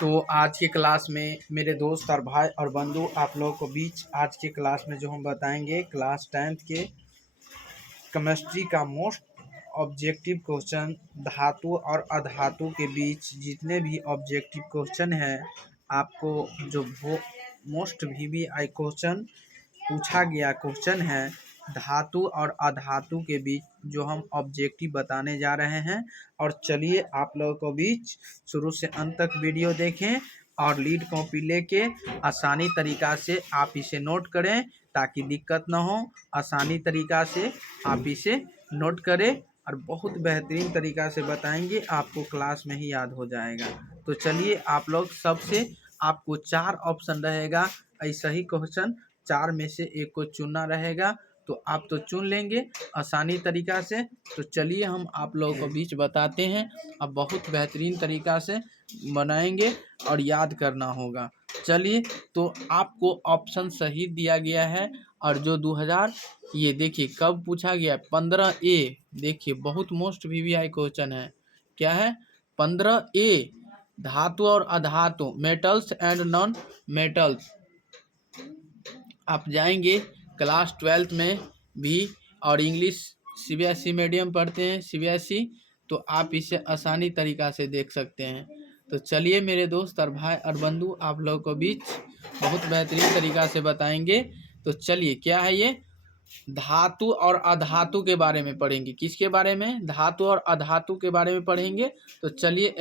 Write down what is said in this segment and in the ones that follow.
तो आज के क्लास में मेरे दोस्त और भाई और बंधु आप लोगों को बीच आज के क्लास में जो हम बताएंगे क्लास 10th के केमिस्ट्री का मोस्ट ऑब्जेक्टिव क्वेश्चन धातु और अधातु के बीच जितने भी ऑब्जेक्टिव क्वेश्चन हैं आपको जो वो मोस्ट वीवीआई क्वेश्चन पूछा गया क्वेश्चन है धातु और अधातु के बीच जो हम ऑब्जेक्टिव बताने जा रहे हैं। और चलिए आप लोगों को बीच शुरू से अंत तक वीडियो देखें और लीड कॉपी लेके आसानी तरीका से आप इसे नोट करें ताकि दिक्कत ना हो। आसानी तरीका से आप इसे नोट करें और बहुत बेहतरीन तरीका से बताएंगे, आपको क्लास में ही याद हो जाएगा। तो चलिए आप लोग सबसे आपको 4 ऑप्शन रहेगा, ऐसा ही क्वेश्चन 4 में से एक को चुनना रहेगा, तो आप तो चुन लेंगे आसानी तरीका से। तो चलिए हम आप लोगों को बीच बताते हैं, अब बहुत बेहतरीन तरीका से बनाएंगे और याद करना होगा। चलिए तो आपको ऑप्शन सही दिया गया है और जो 2000 ये देखिए कब पूछा गया है 15A। देखिए बहुत मोस्ट वीवीआई क्वेश्चन है, क्या है 15A धातु और अधातु मेटल्स एंड नॉन मेटल्स। आप जाएंगे क्लास 12th में भी और इंग्लिश सीबीएसई मीडियम पढ़ते हैं सीबीएसई, तो आप इसे आसानी तरीका से देख सकते हैं। तो चलिए मेरे दोस्त और भाई और बंधु आप लोगों को बीच बहुत बेहतरीन तरीका से बताएंगे। तो चलिए क्या है ये धातु और अधातु के बारे में पढ़ेंगे। किसके बारे में? धातु और अधातु के बारे में पढ़ेंगे। तो चलिए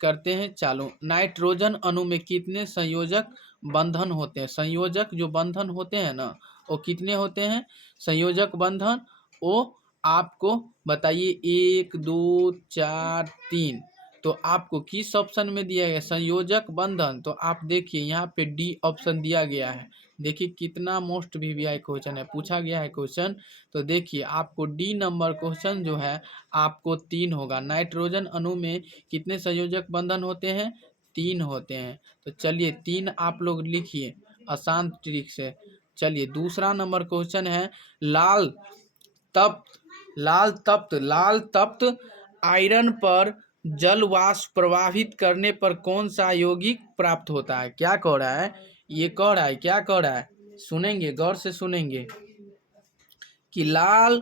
करते हैं चालू। नाइट्रोजन अणु में कितने संयोजक बंधन होते हैं? संयोजक जो बंधन होते हैं ना वो कितने होते हैं? संयोजक बंधन वो आपको बताइए 1 2 4 3। तो आपको किस ऑप्शन में दिया गया संयोजक बंधन? तो आप देखिए यहाँ पे डी ऑप्शन दिया गया है। देखिए कितना मोस्ट वीवीआई क्वेश्चन है, पूछा गया है क्वेश्चन। तो देखिए आपको डी नंबर क्वेश्चन जो है आपको 3 होगा। नाइट्रोजन अणु में कितने संयोजक बंधन होते हैं? 3 होते हैं। तो चलिए 3 आप लोग लिखिए आसान ट्रिक से। चलिए दूसरा नंबर क्वेश्चन है लाल तप्त आयरन पर जल वाष्प प्रवाहित करने पर कौन सा यौगिक प्राप्त होता है? क्या कह रहा है? ये कह रहा है, क्या कह रहा है? सुनेंगे, गौर से सुनेंगे कि लाल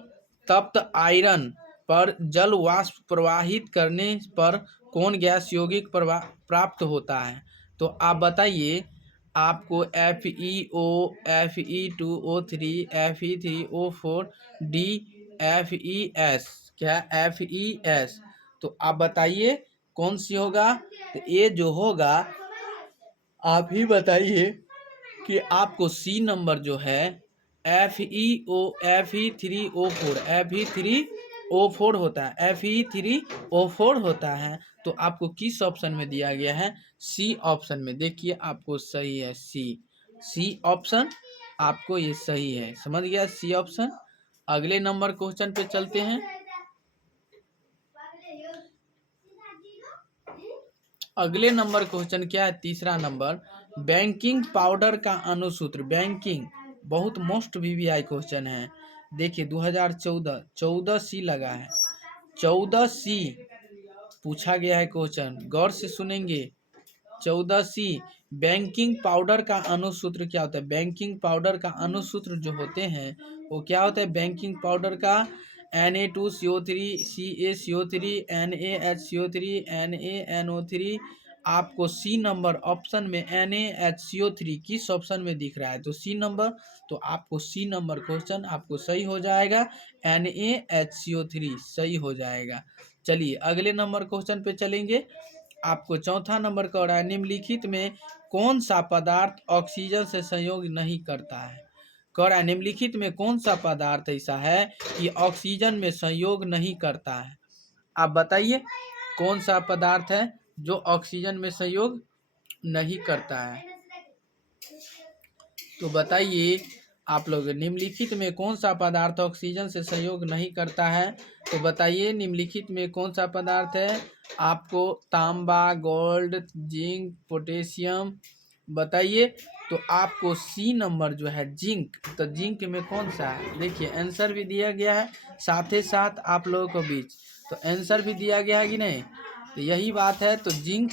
तप्त आयरन पर जल वाष्प प्रवाहित करने पर कौन गैस यौगिक प्राप्त होता है? तो आप बताइए। आपको FeO, Fe2O3, Fe3O4, D FeS, क्या FeS? तो आप बताइए कौन सी होगा? तो ये जो होगा आप ही बताइए कि आपको सी नंबर जो है Fe3O4 होता है, Fe3O4 होता है। तो आपको किस ऑप्शन में दिया गया है? सी ऑप्शन में। देखिए आपको सही है सी ऑप्शन आपको ये सही है, समझ गया सी ऑप्शन। अगले नंबर क्वेश्चन पे चलते हैं। अगले नंबर क्वेश्चन क्या है? तीसरा नंबर बेकिंग पाउडर का अनुसूत्र। बेकिंग बहुत मोस्ट वीवीआई क्वेश्चन है। देखिए 2014 सी लगा है, 14C पूछा गया है क्वेश्चन, गौर से सुनेंगे। 14C बेकिंग पाउडर का अनुसूत्र क्या होता है? बेकिंग पाउडर का अनुसूत्र जो होते हैं वो क्या होता है? बेकिंग पाउडर का Na2CO3 CaCO3 NaHCO3 NaNO3। आपको सी नंबर ऑप्शन में NaHCO3 किस ऑप्शन में दिख रहा है? तो सी नंबर। तो आपको सी नंबर क्वेश्चन आपको सही हो जाएगा, NaHCO3 सही हो जाएगा। चलिए अगले नंबर क्वेश्चन पे चलेंगे। आपको चौथा नंबर कह रहा है निम्नलिखित में कौन सा पदार्थ ऑक्सीजन से संयोग नहीं करता है? कह रहा है निम्नलिखित में कौन सा पदार्थ ऐसा है कि ऑक्सीजन में संयोग नहीं करता है? आप बताइए कौन सा पदार्थ है जो ऑक्सीजन में संयोग नहीं करता है? तो बताइए आप लोग निम्नलिखित में कौन सा पदार्थ ऑक्सीजन से संयोग नहीं करता है? तो बताइए निम्नलिखित में कौन सा पदार्थ है? आपको तांबा, गोल्ड, जिंक, पोटेशियम बताइए। तो आपको सी नंबर जो है जिंक। तो जिंक में कौन सा है? देखिए आंसर भी दिया गया है साथ ही साथ आप लोगों को बीच, तो आंसर भी दिया गया है कि नहीं? तो यही बात है। तो जिंक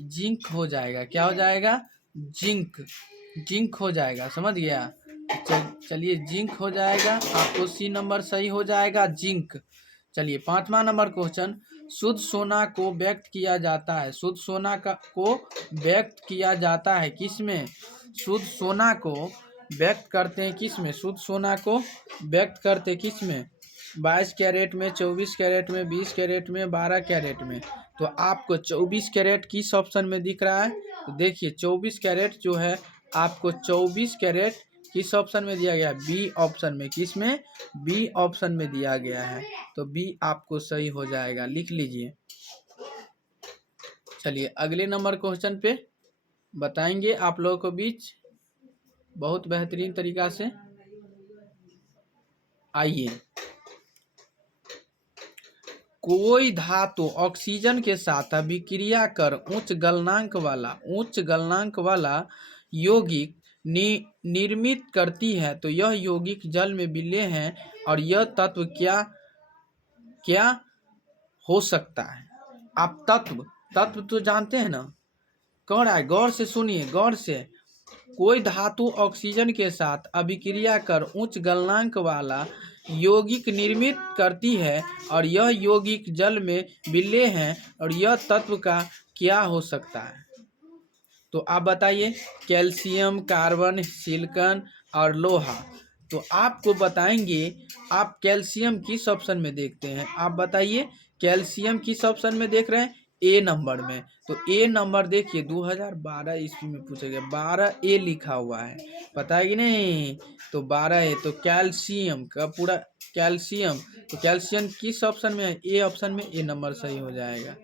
जिंक हो जाएगा। क्या हो जाएगा? जिंक। जिंक हो जाएगा, समझ गया? चलिए जिंक हो जाएगा, आपको सी नंबर सही हो जाएगा, जिंक। चलिए 5वां नंबर क्वेश्चन, शुद्ध सोना को व्यक्त किया जाता है, शुद्ध सोना को व्यक्त किया जाता है किस में? शुद्ध सोना को व्यक्त करते हैं किस में? शुद्ध सोना को व्यक्त करते किस में? 22 कैरेट में, 24 कैरेट में, 20 कैरेट में, 12 कैरेट में। तो आपको 24 कैरेट किस ऑप्शन में दिख रहा है? तो देखिए 24 कैरेट जो है आपको 24 कैरेट किस ऑप्शन में दिया गया है? बी ऑप्शन में। किस में? बी ऑप्शन में दिया गया है। तो बी आपको सही हो जाएगा, लिख लीजिए। चलिए अगले नंबर क्वेश्चन पे बताएंगे आप लोगों को बीच बहुत बेहतरीन तरीका से। आइए, कोई धातु ऑक्सीजन के साथ अभिक्रिया कर उच्च गलनांक वाला यौगिक निर्मित करती है, तो यह यौगिक जल में विलेय है और यह तत्व क्या हो सकता है? आप तत्व तो जानते हैं ना? कौन है? गौर से सुनिए, गौर से। कोई धातु ऑक्सीजन के साथ अभिक्रिया कर उच्च गलनांक वाला यौगिक निर्मित करती है और यह यौगिक जल में विलेय है और यह तत्व का क्या हो सकता है? तो आप बताइए। कैल्शियम, कार्बन, सिलिकॉन और लोहा। तो आपको बताएंगे, आप कैल्शियम किस ऑप्शन में देखते हैं? आप बताइए कैल्शियम किस ऑप्शन में देख रहे हैं? ए नंबर में। तो ए नंबर देखिए 2012 ईस्वी में पूछा गया, 12 ए लिखा हुआ है, पता है कि नहीं? तो 12 ए, तो कैल्शियम का पूरा कैल्शियम, तो कैल्शियम किस ऑप्शन में है? ए ऑप्शन में। ए नंबर सही हो जाएगा।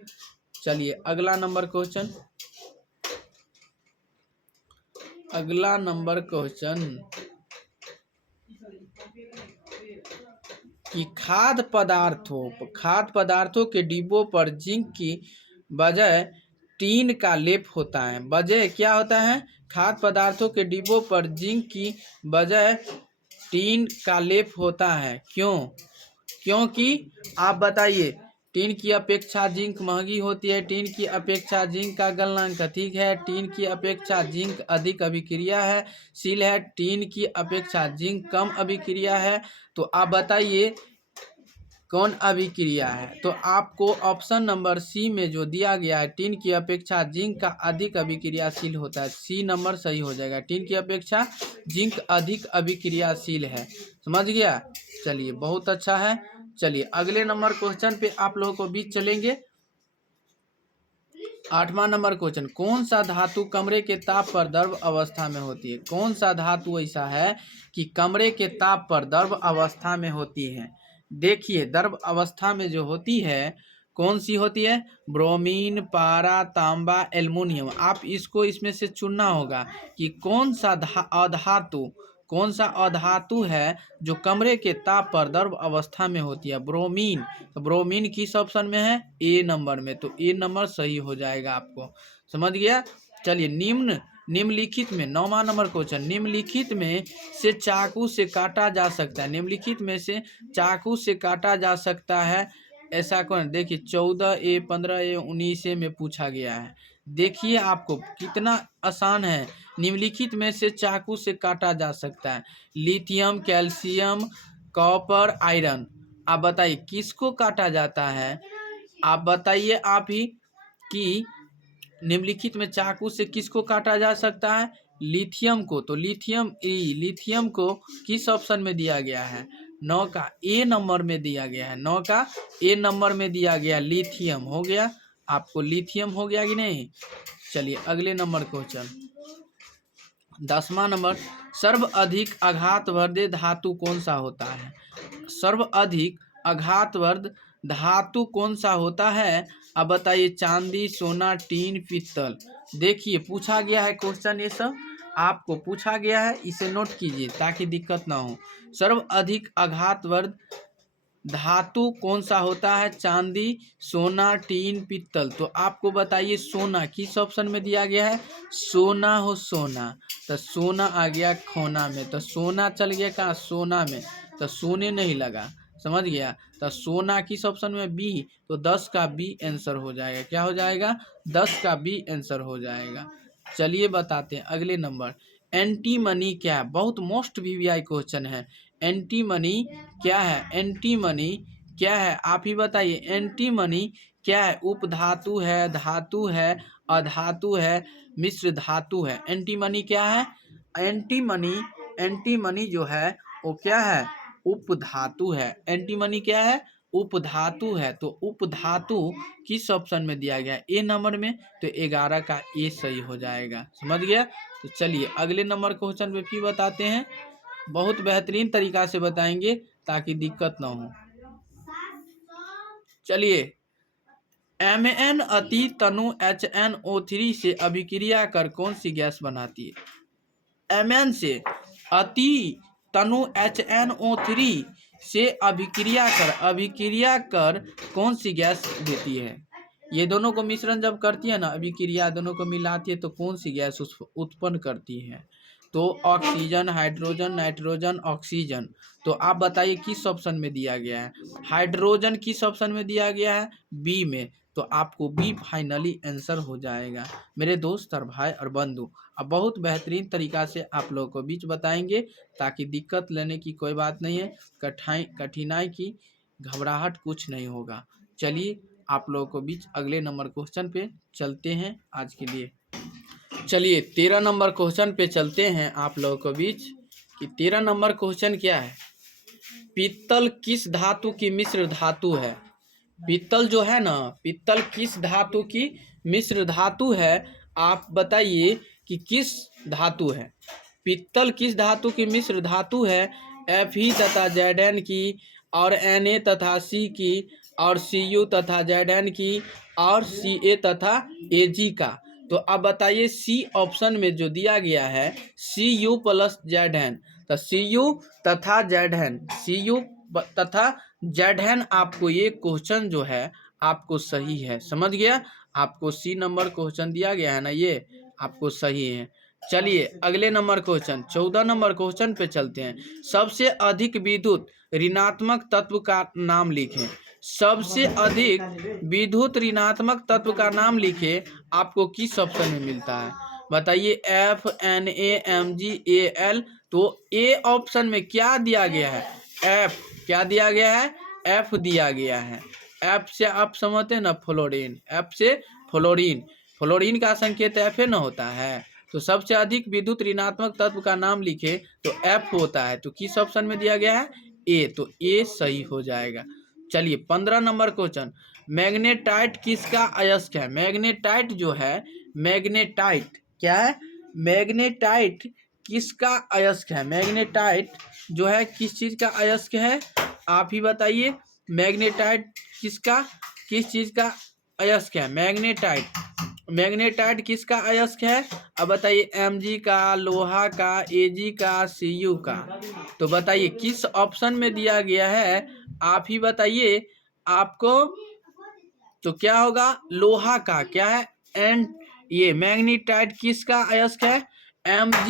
चलिए अगला नंबर क्वेश्चन, अगला नंबर क्वेश्चन कि खाद्य पदार्थों के डिब्बों पर जिंक की बजाय टीन का लेप होता है। बजाय क्या होता है? खाद्य पदार्थों के डिब्बों पर जिंक की बजाय टीन का लेप होता है। क्यों? क्योंकि आप बताइए, टीन की अपेक्षा जिंक महंगी होती है, टीन की अपेक्षा जिंक का गलनांक अधिक है, टीन की अपेक्षा जिंक अधिक अभिक्रिया है शील है, टीन की अपेक्षा जिंक कम अभिक्रिया है। तो आप बताइए कौन अभिक्रिया है? तो आपको ऑप्शन नंबर सी में जो दिया गया है, टीन की अपेक्षा जिंक का अधिक अभिक्रियाशील होता है, सी नंबर सही हो जाएगा। टीन की अपेक्षा जिंक अधिक अभिक्रियाशील है, समझ गया? चलिए बहुत अच्छा है। चलिए अगले नंबर क्वेश्चन पे आप लोगों को बीच चलेंगे। 8वां नंबर क्वेश्चन, कौन सा धातु कमरे के ताप पर द्रव अवस्था में होती है? कौन सा धातु ऐसा है कि कमरे के ताप पर द्रव अवस्था में होती है? देखिए द्रव अवस्था में जो होती है कौन सी होती है? ब्रोमीन, पारा, तांबा, एल्युमिनियम। आप इसको इसमें से चुनना होगा कि कौन सा अधातु है जो कमरे के ताप पर द्रव अवस्था में होती है? ब्रोमीन। तो ब्रोमीन किस ऑप्शन में है? ए नंबर में। तो ए नंबर सही हो जाएगा, आपको समझ गया। चलिए निम्नलिखित में 9वां नंबर क्वेश्चन, निम्नलिखित में से चाकू से काटा जा सकता है, निम्नलिखित में से चाकू से काटा जा सकता है ऐसा कौन? देखिए 14A, 15A, 19A में पूछा गया है। देखिए आपको कितना आसान है। निम्नलिखित में से चाकू से काटा जा सकता है, लिथियम, कैल्शियम, कॉपर, आयरन। आप बताइए किसको काटा जाता है? आप बताइए आप ही कि निम्नलिखित में चाकू से किसको काटा जा सकता है? लिथियम को। तो लिथियम को किस ऑप्शन में दिया गया है? 9 का ए नंबर में दिया गया है, 9 का ए नंबर में दिया गया, लिथियम हो गया। आपको लिथियम हो गया कि नहीं? चलिए अगले नंबर क्वेश्चन 10वां नंबर, सर्वाधिक आघातवर्ध धातु कौन सा होता है? सर्वाधिक आघातवर्ध धातु कौन सा होता है? अब बताइए। चांदी, सोना, टीन, पित्तल। देखिए पूछा गया है क्वेश्चन, ये सब आपको पूछा गया है, इसे नोट कीजिए ताकि दिक्कत ना हो। सर्वाधिक आघातवर्ध धातु कौन सा होता है? चांदी, सोना, टीन, पित्तल। तो आपको बताइए सोना किस ऑप्शन में दिया गया है? सोना हो सोना, तो सोना आ गया खोना में, तो सोना चल गया कहाँ? सोना में, तो सोने नहीं लगा, समझ गया। तो सोना किस ऑप्शन में, बी, तो 10 का बी आंसर हो जाएगा। क्या हो जाएगा, 10 का बी आंसर हो जाएगा। चलिए बताते हैं अगले नंबर। एंटी मनी क्या है, बहुत मोस्ट वीवीआई क्वेश्चन है। एंटी मनी क्या है, एंटी मनी क्या है, आप ही बताइए। एंटी मनी क्या है, उपधातु है, धातु है, अधातु है, मिश्र धातु है। एंटी मनी क्या है, एंटी मनी, एंटी मनी जो है वो क्या है, उपधातु है। एंटी मनी क्या है, उपधातु है। तो उपधातु किस ऑप्शन में दिया गया है, ए नंबर में, तो 11 का ए सही हो जाएगा। समझ गया। तो चलिए अगले नंबर क्वेश्चन पे फिर बताते हैं, बहुत बेहतरीन तरीका से बताएंगे ताकि दिक्कत ना हो। चलिए, Mn अति तनु HNO3 से अभिक्रिया कर कौन सी गैस बनाती है। Mn से अति तनु HNO3 से अभिक्रिया कर कौन सी गैस देती है। ये दोनों को मिश्रण जब करती है ना, अभिक्रिया दोनों को मिलाती है, तो कौन सी गैस उत्पन्न करती है। तो ऑक्सीजन, हाइड्रोजन, नाइट्रोजन, ऑक्सीजन। तो आप बताइए किस ऑप्शन में दिया गया है। हाइड्रोजन किस ऑप्शन में दिया गया है, बी में। तो आपको बी फाइनली आंसर हो जाएगा। मेरे दोस्त और भाई और बंधु, अब बहुत बेहतरीन तरीका से आप लोगों को बीच बताएंगे ताकि दिक्कत लेने की कोई बात नहीं है, कठिनाई की घबराहट कुछ नहीं होगा। चलिए आप लोगों को बीच अगले नंबर क्वेश्चन पे चलते हैं आज के लिए। चलिए 13 नंबर क्वेश्चन पे चलते हैं आप लोगों को बीच कि 13 नंबर क्वेश्चन क्या है। पीतल किस धातु की मिश्र धातु है। पीतल जो है ना, पीतल किस धातु की मिश्र धातु है, आप बताइए कि किस धातु है। पीतल किस धातु की मिश्र धातु है, Fe तथा Zn की, और Na तथा C की, और Cu तथा Zn की, और Ca तथा Ag का। तो अब बताइए सी ऑप्शन में जो दिया गया है Cu प्लस Zn, तो Cu तथा Zn, Cu तथा Zn, आपको ये क्वेश्चन जो है आपको सही है। समझ गया, आपको सी नंबर क्वेश्चन दिया गया है ना, ये आपको सही है। चलिए अगले नंबर क्वेश्चन 14 नंबर क्वेश्चन पे चलते हैं। सबसे अधिक विद्युत ऋणात्मक तत्व का नाम लिखें। सबसे अधिक विद्युत ऋणात्मक तत्व का नाम लिखे, आपको किस ऑप्शन में मिलता है बताइए। FNaMgAl। तो ए ऑप्शन में क्या दिया गया है, एफ। क्या दिया गया है, एफ दिया गया है। एफ से आप समझते हैं ना, फ्लोरीन। एफ से फ्लोरीन, फ्लोरीन का संकेत एफ न होता है। तो सबसे अधिक विद्युत ऋणात्मक तत्व का नाम लिखे तो एफ होता है। तो किस ऑप्शन में दिया गया है, ए। तो ए सही हो जाएगा। चलिए 15 नंबर क्वेश्चन। मैग्नेटाइट किसका अयस्क है। मैग्नेटाइट जो है, मैग्नेटाइट क्या है, मैग्नेटाइट किसका अयस्क है। मैग्नेटाइट जो है किस चीज का अयस्क है, आप ही बताइए। मैग्नेटाइट किस चीज का अयस्क है। मैग्नेटाइट किसका अयस्क है, अब बताइए। Mg का, लोहा का, Ag का, Cu का। तो बताइए किस ऑप्शन में दिया गया है, आप ही बताइए आपको। तो क्या होगा, लोहा का। क्या है, एंड ये मैग्नेटाइट किसका अयस्क है, Mg,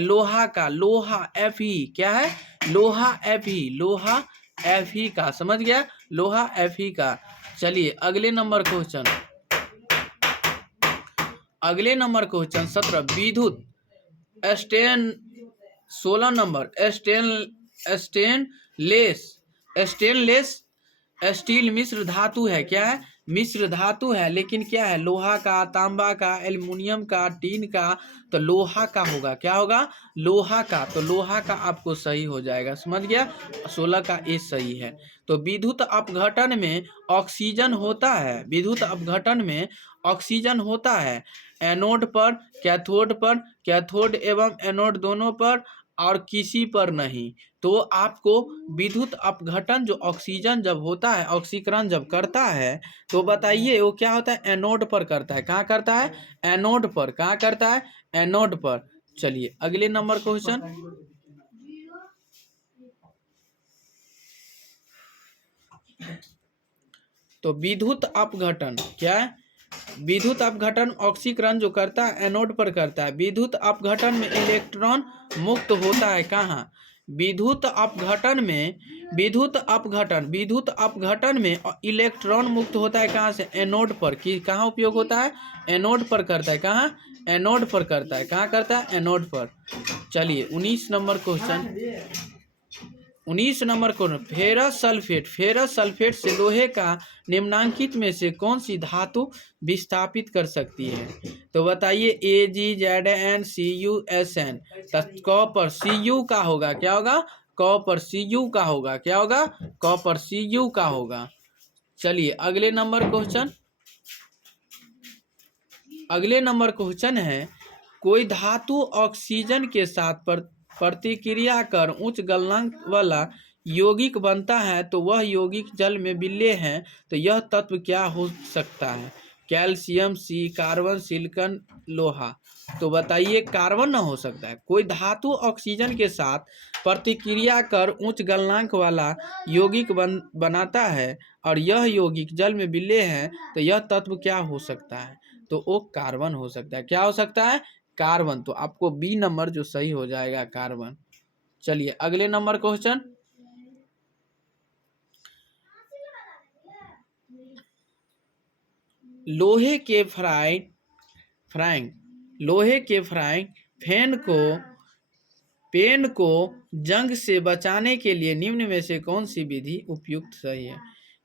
लोहा का, लोहा Fe। क्या है, लोहा Fe, लोहा Fe का। समझ गया, लोहा Fe का। चलिए अगले नंबर क्वेश्चन, अगले नंबर क्वेश्चन 17 विद्युत स्टेन 16 नंबर स्टेनलेस स्टील मिश्र धातु है। क्या है, मिश्र धातु है, लेकिन क्या है, लोहा का, तांबा का, एल्युमिनियम का, टीन का। तो लोहा का होगा। क्या होगा, लोहा का। तो लोहा का आपको सही हो जाएगा। समझ गया, 16 का ए सही है। तो विद्युत अपघटन में ऑक्सीजन होता है, विद्युत अपघटन में ऑक्सीजन होता है एनोड पर, कैथोड एवं एनोड दोनों पर, और किसी पर नहीं। तो आपको विद्युत अपघटन जो ऑक्सीजन जब होता है, ऑक्सीकरण जब करता है, तो बताइए वो क्या होता है, एनोड पर करता है। कहाँ करता है, एनोड पर। कहाँ करता है, एनोड पर। चलिए अगले नंबर क्वेश्चन, तो विद्युत अपघटन क्या है, विद्युत अपघटन ऑक्सीकरण जो करता है एनोड पर करता है। विद्युत अपघटन में इलेक्ट्रॉन मुक्त होता है कहाँ, विद्युत अपघटन में इलेक्ट्रॉन मुक्त होता है कहाँ से? एनोड पर। कि कहाँ उपयोग होता है? एनोड पर करता है। कहाँ? एनोड पर करता है। कहाँ करता है? एनोड पर। चलिए 19 नंबर क्वेश्चन। फेरस सल्फेट से लोहे का निम्नांकित में से कौन सी धातु विस्थापित कर सकती है? तो बताइए AgZnCuSn। कॉपर Cu का होगा, क्या होगा? कॉपर Cu का होगा, क्या होगा? कॉपर Cu का होगा। चलिए अगले नंबर क्वेश्चन है, कोई धातु ऑक्सीजन के साथ प्रतिक्रिया कर उच्च गलनांक वाला यौगिक बनता है तो वह यौगिक जल में विलेय है, तो यह तत्व क्या हो सकता है? कैल्शियम, सी, कार्बन, सिलिकॉन, लोहा। तो बताइए कार्बन ना हो सकता है। कोई धातु ऑक्सीजन के साथ प्रतिक्रिया कर उच्च गलनांक वाला यौगिक बनाता है और यह यौगिक जल में विलेय है, तो यह तत्व क्या हो सकता है? तो वो कार्बन हो सकता है। क्या हो सकता है? कार्बन। तो आपको बी नंबर जो सही हो जाएगा, कार्बन। चलिए अगले नंबर क्वेश्चन, लोहे के फ्राइंग पेन को जंग से बचाने के लिए निम्न में से कौन सी विधि उपयुक्त सही है?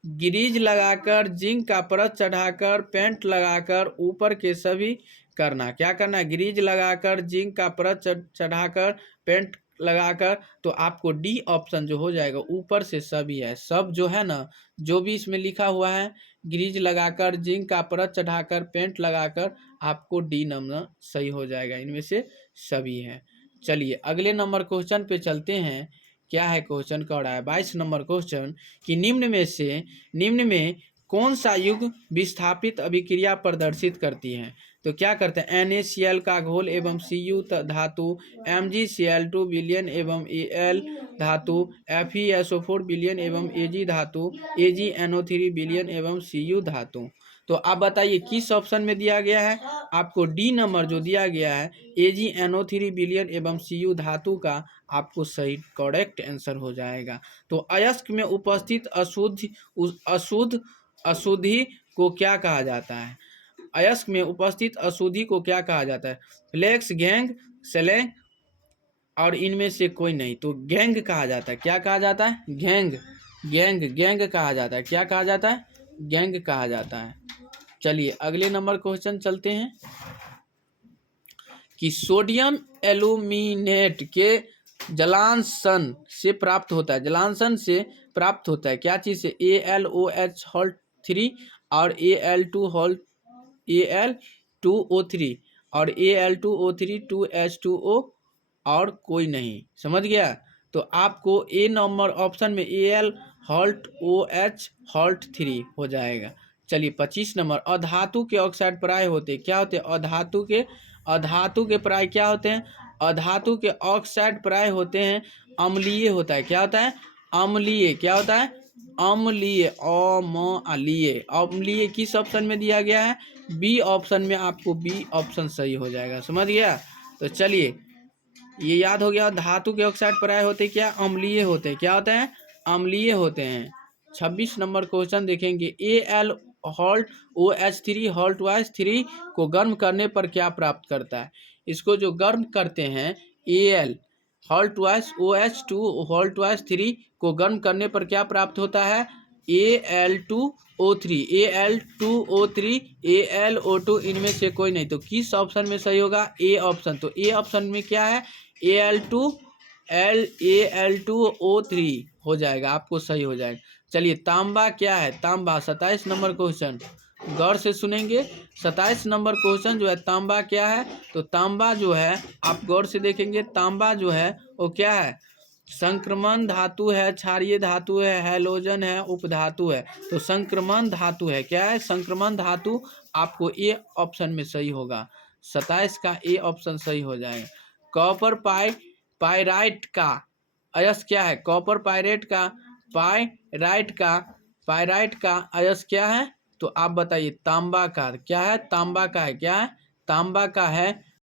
ग्रीज लगाकर, जिंक का परत चढ़ाकर, पेंट लगाकर, ऊपर के सभी करना। क्या करना? ग्रीज लगाकर, जिंक का परत चढ़ाकर, पेंट लगाकर। तो आपको डी ऑप्शन जो हो जाएगा, ऊपर से सभी है। सब जो है ना, जो भी इसमें लिखा हुआ है, ग्रीज लगाकर, जिंक का परत चढ़ाकर, पेंट लगाकर, आपको डी नंबर सही हो जाएगा। इनमें से सभी है। चलिए अगले नंबर क्वेश्चन पे चलते हैं। क्या है क्वेश्चन? कह रहा है 22 नंबर क्वेश्चन कि निम्न में कौन सा युग विस्थापित अभिक्रिया प्रदर्शित करती है? तो क्या करते हैं? NaCl का घोल एवं Cu धातु, MgCl2 विलयन एवं Al धातु, FeSO4 विलयन एवं Ag धातु, AgNO3 विलयन एवं Cu धातु। तो आप बताइए किस ऑप्शन में दिया गया है? आपको डी नंबर जो दिया गया है, AgNO3 विलयन एवं Cu धातु का आपको सही करेक्ट आंसर हो जाएगा। तो अयस्क में उपस्थित अशुद्धि को क्या कहा जाता है? अयस्क में उपस्थित अशुद्धि को क्या कहा जाता है? फ्लेक्स, गैंग, स्लैग और इनमें से कोई नहीं। तो गैंग कहा जाता है। क्या कहा जाता है? गैंग कहा जाता है। क्या कहा जाता है? गैंग कहा जाता है। चलिए अगले नंबर क्वेश्चन चलते हैं कि सोडियम एल्यूमिनेट के जलांशन से प्राप्त होता है। क्या चीज़ से? AlOH हॉल्ट 3 और Al2O3 और Al2O3 2H2O और कोई नहीं। समझ गया? तो आपको ए नंबर ऑप्शन में Al हॉल्ट OH हॉल्ट 3 हो जाएगा। चलिए 25 नंबर, अधातु के ऑक्साइड प्राय होते हैं। क्या होते हैं? अधातु के प्राय क्या होते हैं? अधातु के ऑक्साइड प्राय होते हैं अम्लीय होता है। क्या होता है? अम्लीय। क्या होता है? अम्लीय। अम्लीय किस ऑप्शन में दिया गया है? बी ऑप्शन में। आपको बी ऑप्शन सही हो जाएगा। समझ गया? तो चलिए ये याद हो गया। धातु के ऑक्साइड प्राय होते क्या? अम्लीय होते हैं। क्या होते हैं? अम्लीय होते हैं। 26 नंबर क्वेश्चन देखेंगे, Al halt OH3 halt vice 3 को गर्म करने पर क्या प्राप्त करता है? इसको जो गर्म करते हैं Al halt vice OH2 halt vice 3 को गर्म करने पर क्या प्राप्त होता है? Al2O3 AlO2 इनमें से कोई नहीं। तो किस ऑप्शन में सही होगा? A option. तो ए ऑप्शन में क्या है? Al2O3 हो जाएगा। आपको सही हो जाएगा। चलिए तांबा क्या है? तांबा 27 नंबर क्वेश्चन गौर से सुनेंगे। 27 नंबर क्वेश्चन जो है, तांबा क्या है? तो तांबा जो है आप गौर से देखेंगे, तांबा जो है वो क्या है? संक्रमण धातु है, क्षारीय धातु है, हैलोजन है, उपधातु है। तो संक्रमण धातु है। क्या है? संक्रमण धातु। आपको ए ऑप्शन में सही होगा। 27 का ए ऑप्शन सही हो जाएगा। कॉपर पाइराइट का अयस्क क्या है? कॉपर पाइराइट का अयस्क क्या है? तो आप बताइए तांबा का क्या है? तांबा का है। क्या है? तांबा का है